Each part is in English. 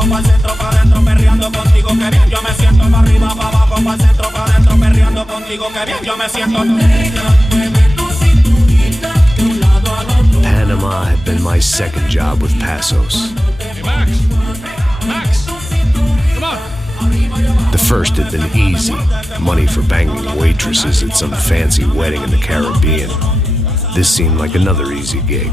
abajo, pa'l centro, pa' adentro, perreando contigo, que bien yo me siento. Pa' arriba, pa' abajo, pa'l centro, pa' adentro, perreando contigo, que bien yo me siento. Panama had been my second job with Passos. Hey, Max! Max! Come on! The first had been easy, money for banging waitresses at some fancy wedding in the Caribbean. This seemed like another easy gig.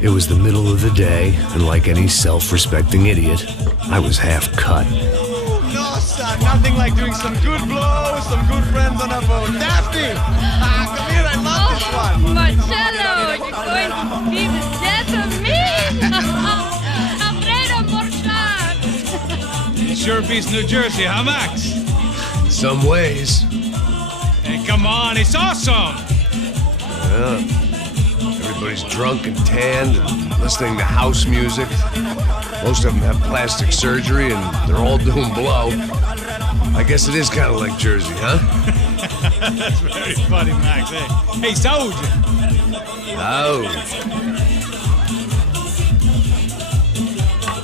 It was the middle of the day, and like any self-respecting idiot, I was half cut. No, son, nothing like doing some good blows, some good friends on a boat. Daphne! Come here, I love this one. Marcello, you're going to be the death of me! Alfredo Borchardt! Sure beats New Jersey, huh, Max? Some ways. Hey, come on, it's awesome! Yeah. Everybody's drunk and tanned and listening to house music. Most of them have plastic surgery and they're all doing blow. I guess it is kind of like Jersey, huh? That's very funny, Max. Hey, Saúde! Oh.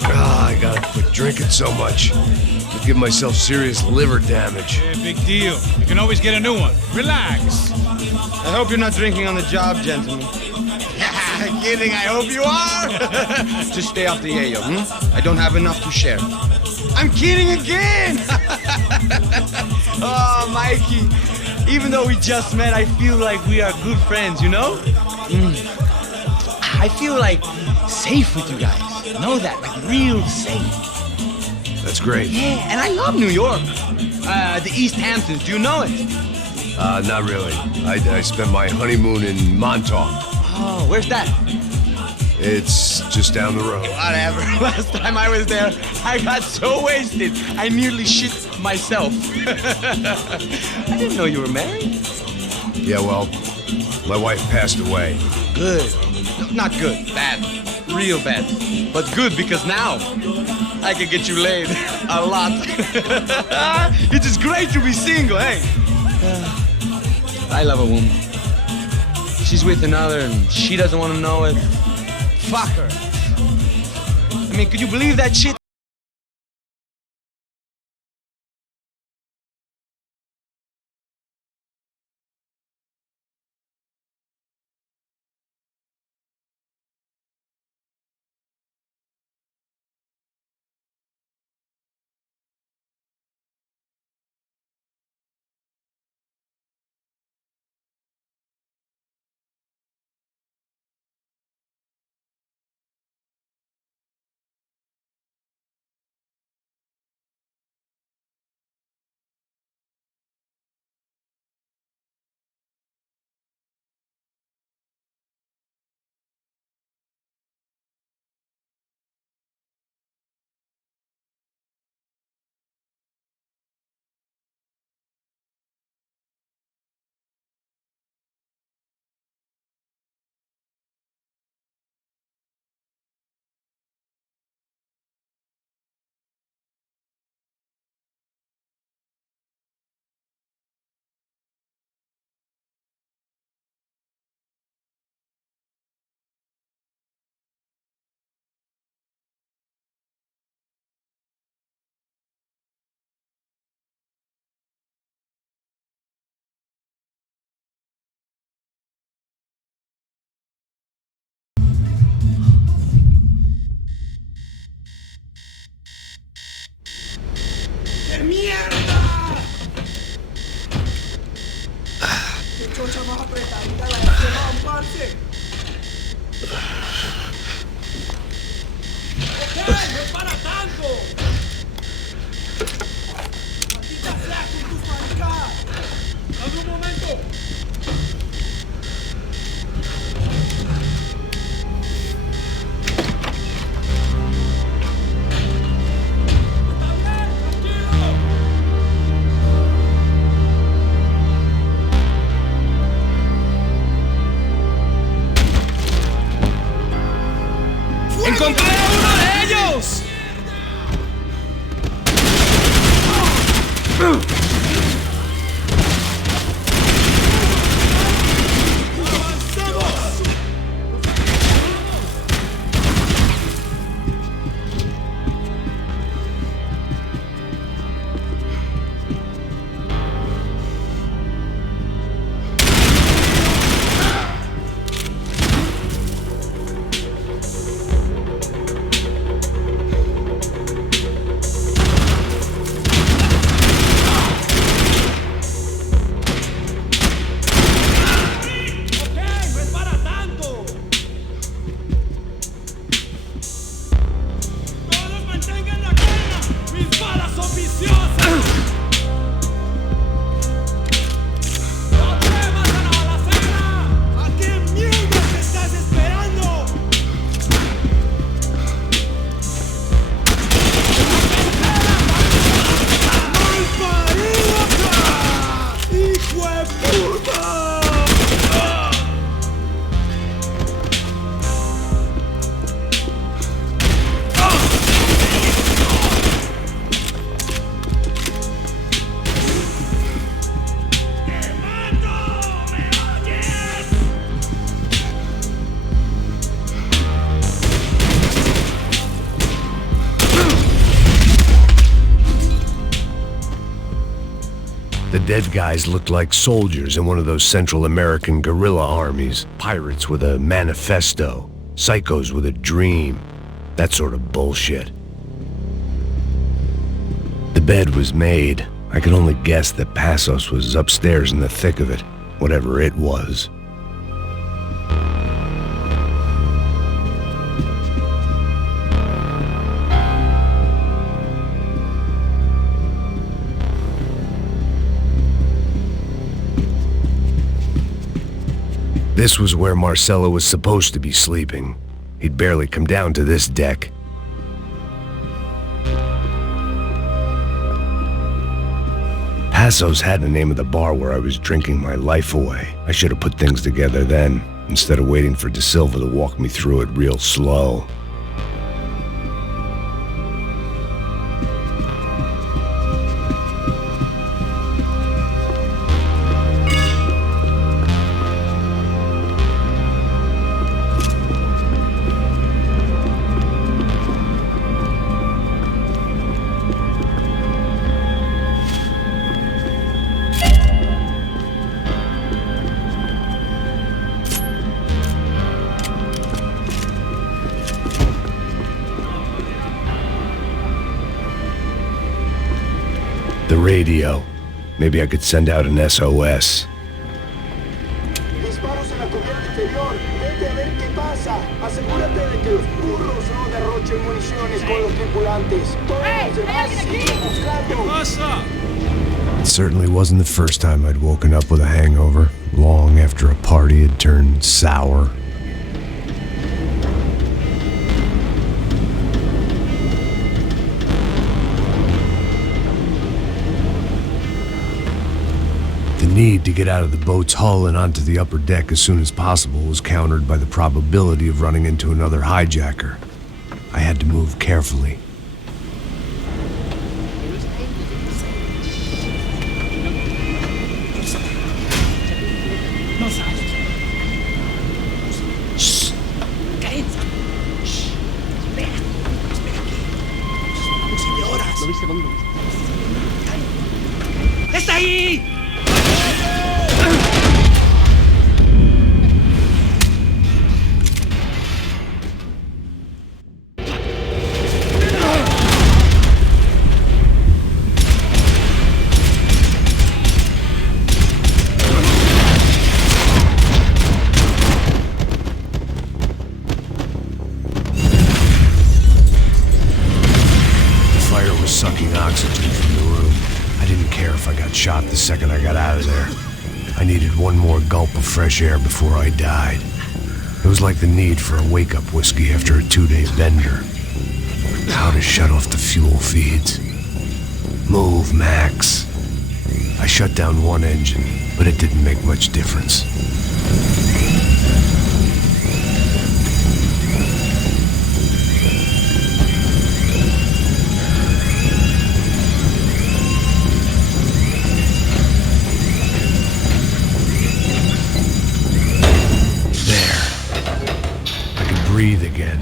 I gotta quit drinking so much. I'll give myself serious liver damage. Yeah, big deal. You can always get a new one. Relax. I hope you're not drinking on the job, gentlemen. Kidding, I hope you are. Just stay off the yayo, I don't have enough to share. I'm kidding again. Oh, Mikey. Even though we just met, I feel like we are good friends, you know? I feel like safe with you guys. Know that, like real safe. That's great. Yeah, and I love New York. The East Hamptons, do you know it? Not really. I spent my honeymoon in Montauk. Oh, where's that? It's just down the road. Whatever. Last time I was there, I got so wasted, I nearly shit myself. I didn't know you were married. Yeah, well, my wife passed away. Good. No, not good. Bad. Real bad. But good because now I can get you laid a lot. It is great to be single, hey? I love a woman. She's with another and she doesn't want to know it. Fuck her. I mean, could you believe that shit? ¡Encontré a uno de ellos! The dead guys looked like soldiers in one of those Central American guerrilla armies. Pirates with a manifesto. Psychos with a dream. That sort of bullshit. The bed was made. I could only guess that Passos was upstairs in the thick of it, whatever it was. This was where Marcelo was supposed to be sleeping. He'd barely come down to this deck. Passos had the name of the bar where I was drinking my life away. I should have put things together then, instead of waiting for De Silva to walk me through it real slow. The radio. Maybe I could send out an SOS. Disparos en la cubierta exterior. Vete a ver qué pasa. Asegúrate de que los burros no derrochen municiones con los tripulantes. Todos los demás siguen buscando. It certainly wasn't the first time I'd woken up with a hangover, long after a party had turned sour. The need to get out of the boat's hull and onto the upper deck as soon as possible was countered by the probability of running into another hijacker. I had to move carefully. ¡Está ahí! Sucking oxygen from the room. I didn't care if I got shot the second I got out of there. I needed one more gulp of fresh air before I died. It was like the need for a wake-up whiskey after a 2-day bender. How to shut off the fuel feeds. Move, Max. I shut down one engine, but it didn't make much difference. Breathe again.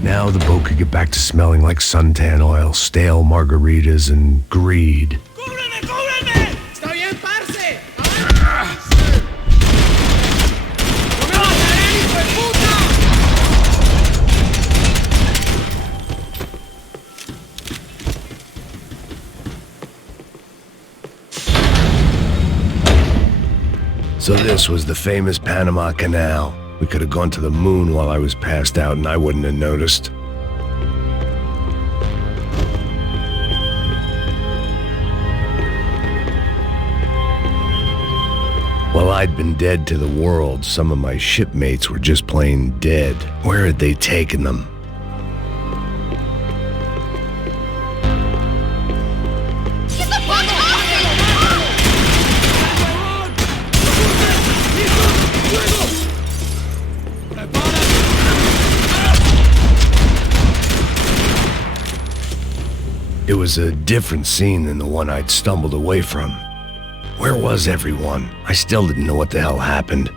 Now the boat could get back to smelling like suntan oil, stale margaritas, and greed. ¡Cúbreme, cúbreme! ¡Está bien, parce! ¡No me vas a ver, hijo de puta! So this was the famous Panama Canal. We could have gone to the moon while I was passed out and I wouldn't have noticed. While I'd been dead to the world, some of my shipmates were just plain dead. Where had they taken them? It was a different scene than the one I'd stumbled away from. Where was everyone? I still didn't know what the hell happened.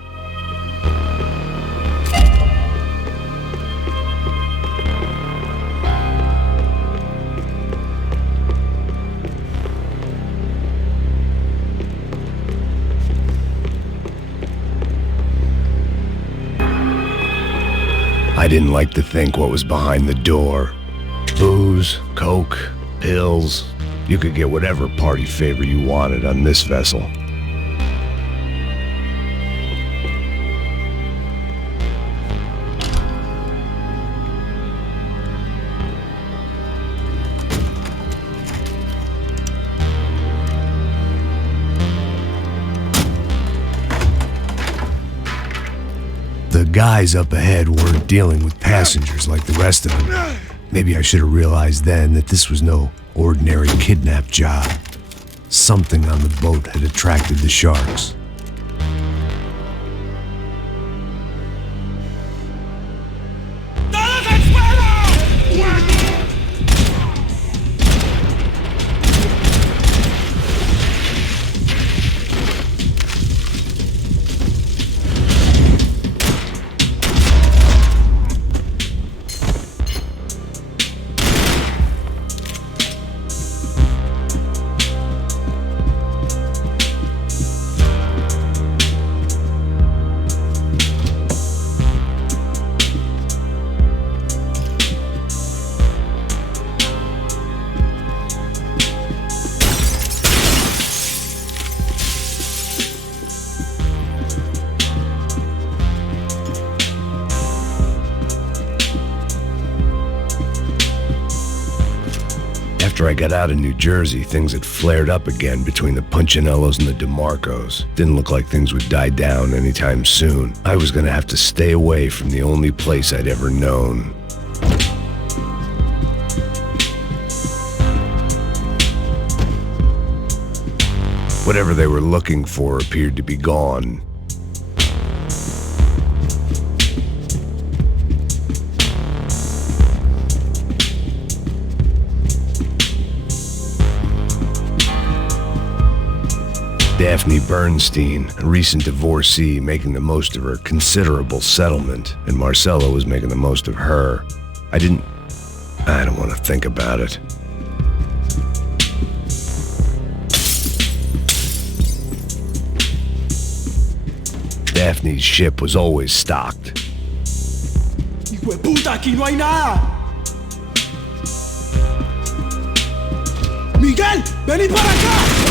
didn't like to think what was behind the door. Booze, coke, pills. You could get whatever party favor you wanted on this vessel. The guys up ahead weren't dealing with passengers like the rest of them. Maybe I should have realized then that this was no ordinary kidnap job. Something on the boat had attracted the sharks. After I got out of New Jersey, things had flared up again between the Punchinellos and the DeMarcos. Didn't look like things would die down anytime soon. I was gonna have to stay away from the only place I'd ever known. Whatever they were looking for appeared to be gone. Daphne Bernstein, a recent divorcee, making the most of her considerable settlement, and Marcella was making the most of her. I don't want to think about it. Daphne's ship was always stocked. ¡Hijo de puta, aquí no hay nada! ¡Miguel, vení para acá!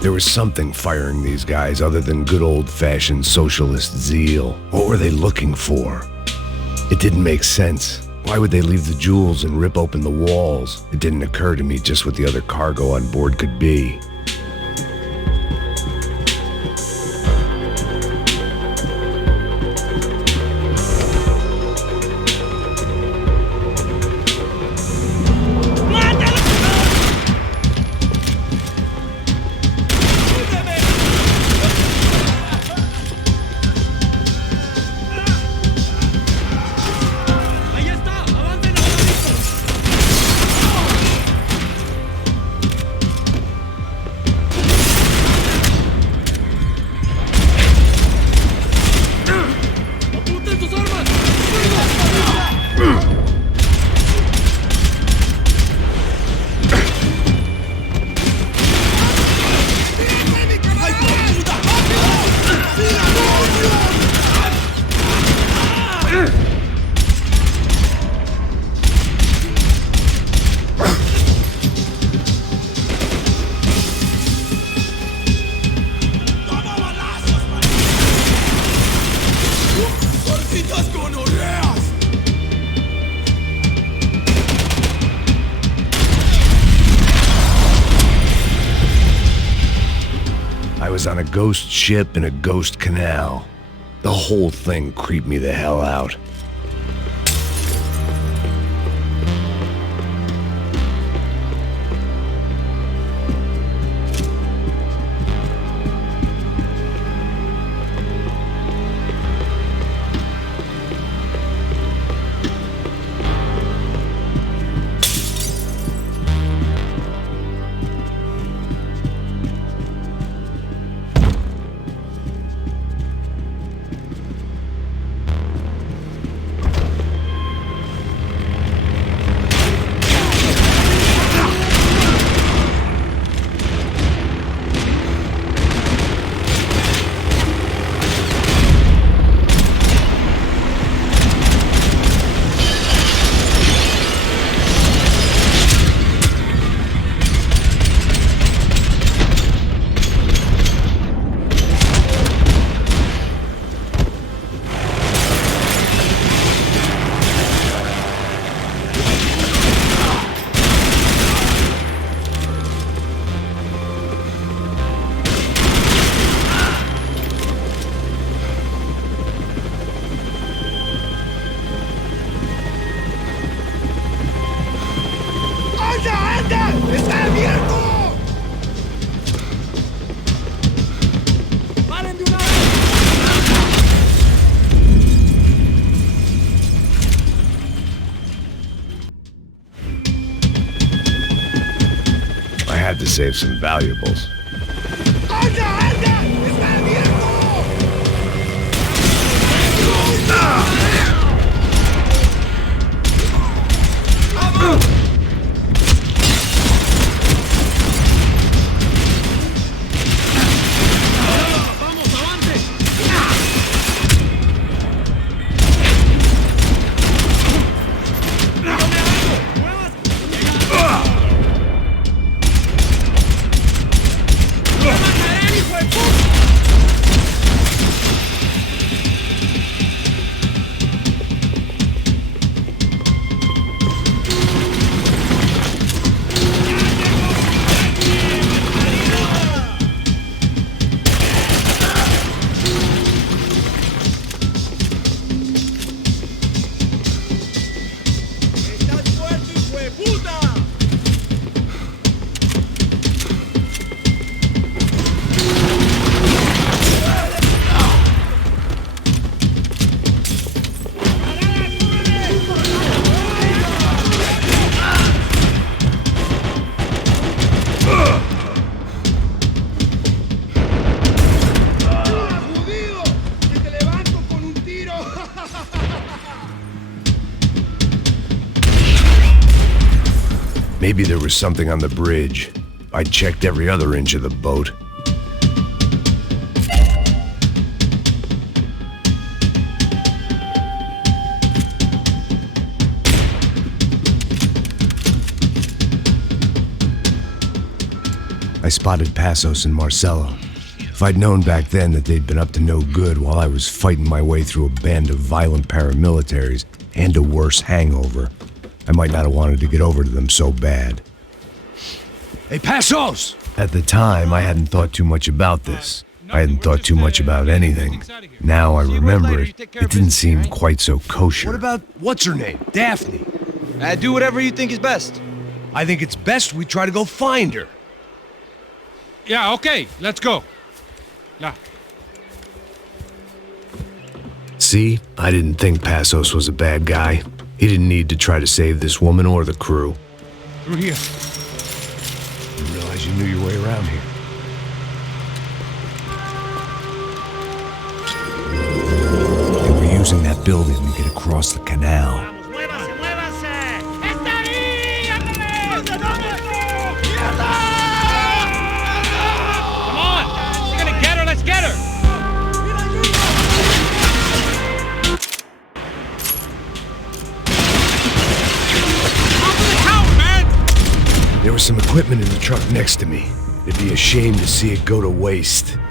There was something firing these guys other than good old-fashioned socialist zeal. What were they looking for? It didn't make sense. Why would they leave the jewels and rip open the walls? It didn't occur to me just what the other cargo on board could be. I was on a ghost ship in a ghost canal. The whole thing creeped me the hell out. had to save some valuables. Maybe there was something on the bridge. I checked every other inch of the boat. I spotted Passos and Marcelo. If I'd known back then that they'd been up to no good while I was fighting my way through a band of violent paramilitaries and a worse hangover, I might not have wanted to get over to them so bad. Hey, Passos! At the time, I hadn't thought too much about this. I hadn't thought too much about anything. Now I remember it didn't seem quite so kosher. What about, what's her name? Daphne? Do whatever you think is best. I think it's best we try to go find her. Yeah, okay, let's go. Yeah. See, I didn't think Passos was a bad guy. He didn't need to try to save this woman or the crew. Through here. Didn't realize you knew your way around here. They were using that building to get across the canal. Come on! You're gonna get her, let's get her! There was some equipment in the truck next to me. It'd be a shame to see it go to waste. Come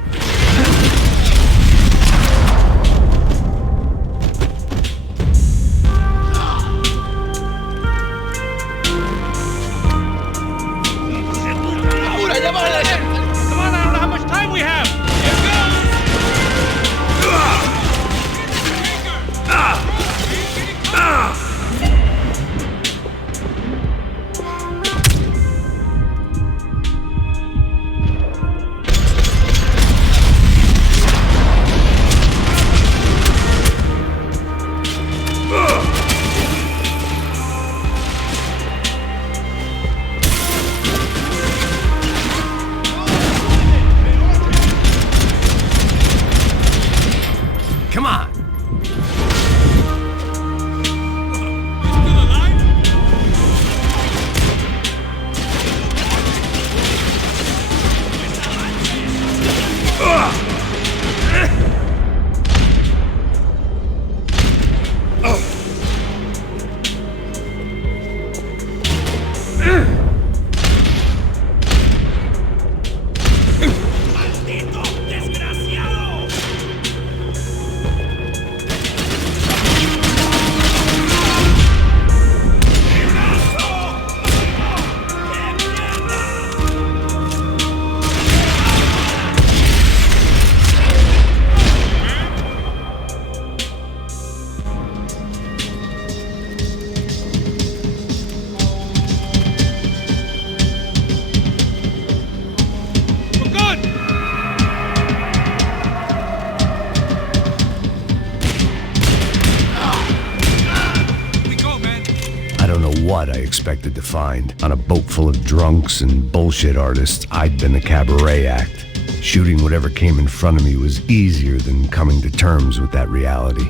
on, I don't know how much time we have! I expected to find. On a boat full of drunks and bullshit artists, I'd been a cabaret act. Shooting whatever came in front of me was easier than coming to terms with that reality.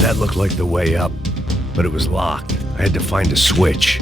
That looked like the way up, but it was locked. I had to find a switch.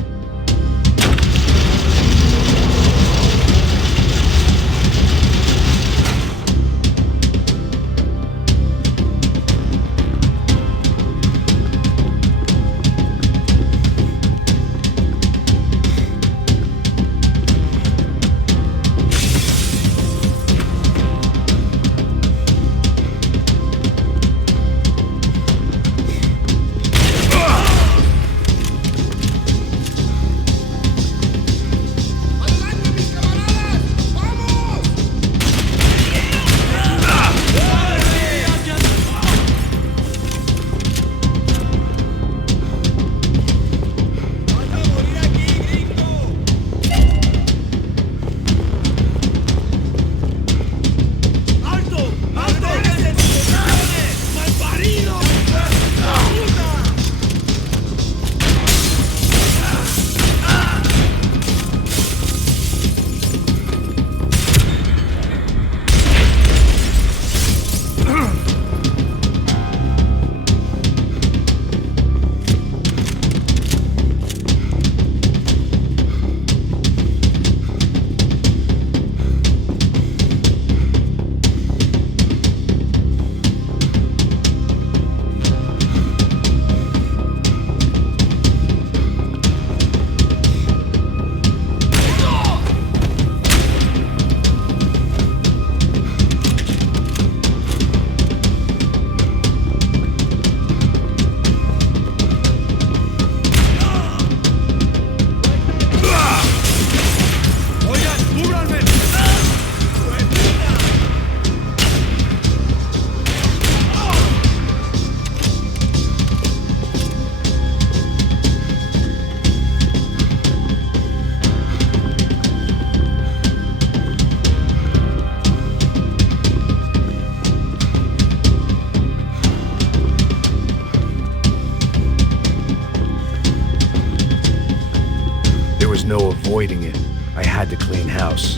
No avoiding it. I had to clean house.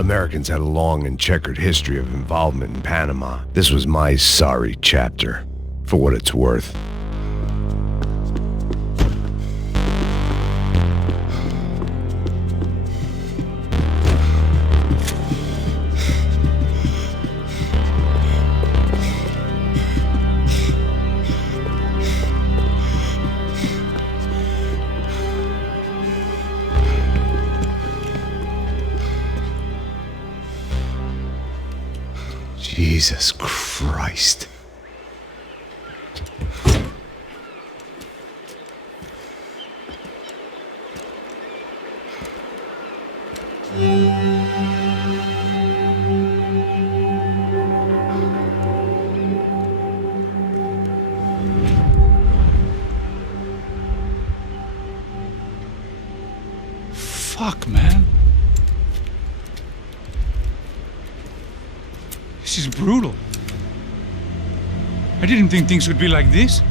Americans had a long and checkered history of involvement in Panama. This was my sorry chapter, for what it's worth. Jesus Christ. Fuck, man. This is brutal. I didn't think things would be like this.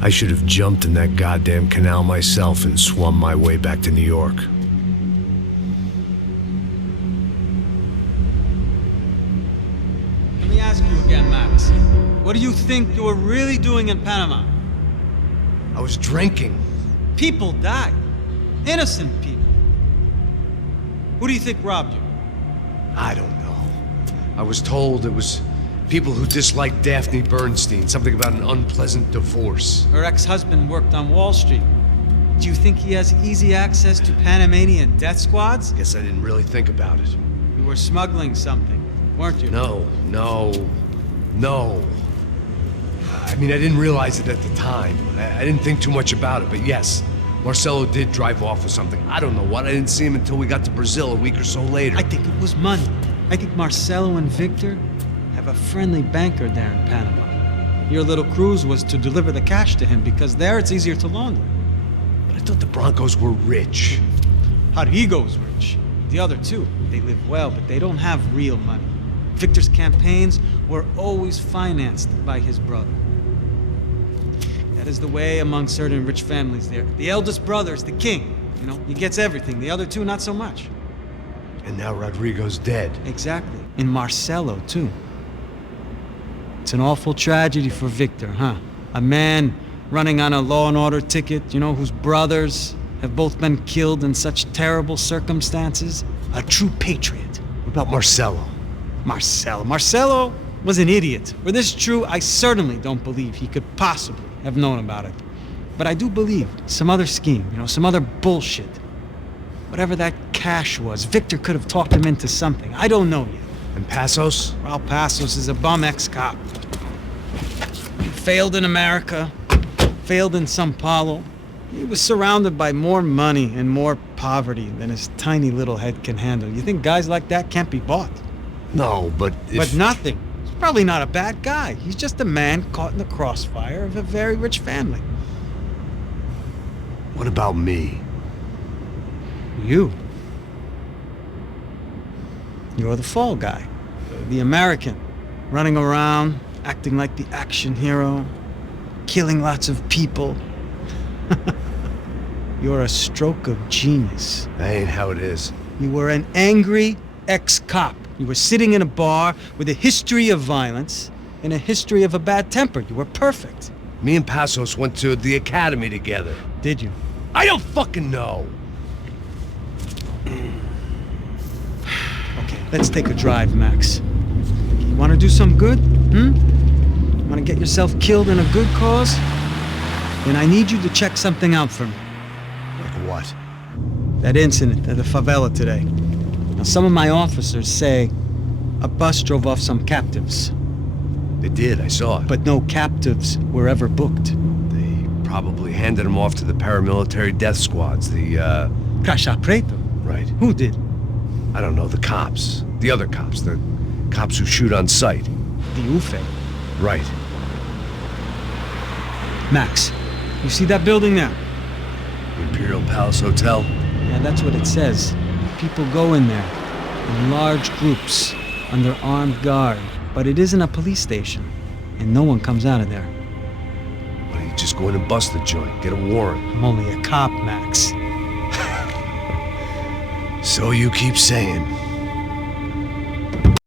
I should have jumped in that goddamn canal myself and swum my way back to New York. Let me ask you again, Max. What do you think you were really doing in Panama? I was drinking. People died. Innocent people. Who do you think robbed you? I don't know. I was told it was people who disliked Daphne Bernstein, something about an unpleasant divorce. Her ex-husband worked on Wall Street. Do you think he has easy access to Panamanian death squads? Guess I didn't really think about it. You were smuggling something, weren't you? No. I mean, I didn't realize it at the time. I didn't think too much about it, but yes, Marcelo did drive off with something. I don't know what. I didn't see him until we got to Brazil a week or so later. I think it was money. I think Marcelo and Victor have a friendly banker there in Panama. Your little cruise was to deliver the cash to him because there it's easier to launder. But I thought the Broncos were rich. Rodrigo's rich. The other two, they live well, but they don't have real money. Victor's campaigns were always financed by his brother. That is the way among certain rich families there. The eldest brother's the king. You know, he gets everything. The other two, not so much. And now Rodrigo's dead. Exactly. And Marcelo, too. It's an awful tragedy for Victor, huh? A man running on a law and order ticket, you know, whose brothers have both been killed in such terrible circumstances. A true patriot. What about Marcelo? Marcelo was an idiot. Were this true, I certainly don't believe he could possibly have known about it. But I do believe some other scheme, you know, some other bullshit. Whatever that cash was, Victor could have talked him into something. I don't know yet. And Passos? Well, Passos is a bum ex-cop. He failed in America, failed in São Paulo. He was surrounded by more money and more poverty than his tiny little head can handle. You think guys like that can't be bought? No, but if... But nothing. He's probably not a bad guy. He's just a man caught in the crossfire of a very rich family. What about me? You. You're the fall guy. The American. Running around, acting like the action hero. Killing lots of people. You're a stroke of genius. That ain't how it is. You were an angry ex-cop. You were sitting in a bar with a history of violence and a history of a bad temper. You were perfect. Me and Passos went to the academy together. Did you? I don't fucking know. Okay, let's take a drive, Max. You want to do some good? Want to get yourself killed in a good cause? Then I need you to check something out for me. Like what? That incident at the favela today. Now, some of my officers say a bus drove off some captives. They did, I saw it. But no captives were ever booked. They probably handed them off to the paramilitary death squads, the, Caixa Preto? Right. Who did? I don't know, the cops. The other cops. The cops who shoot on sight. The UFE. Right. Max, you see that building there? Imperial Palace Hotel? Yeah, that's what it says. People go in there in large groups under armed guard. But it isn't a police station, and no one comes out of there. Why don't you just go in and bust the joint, get a warrant? I'm only a cop, Max. So you keep saying.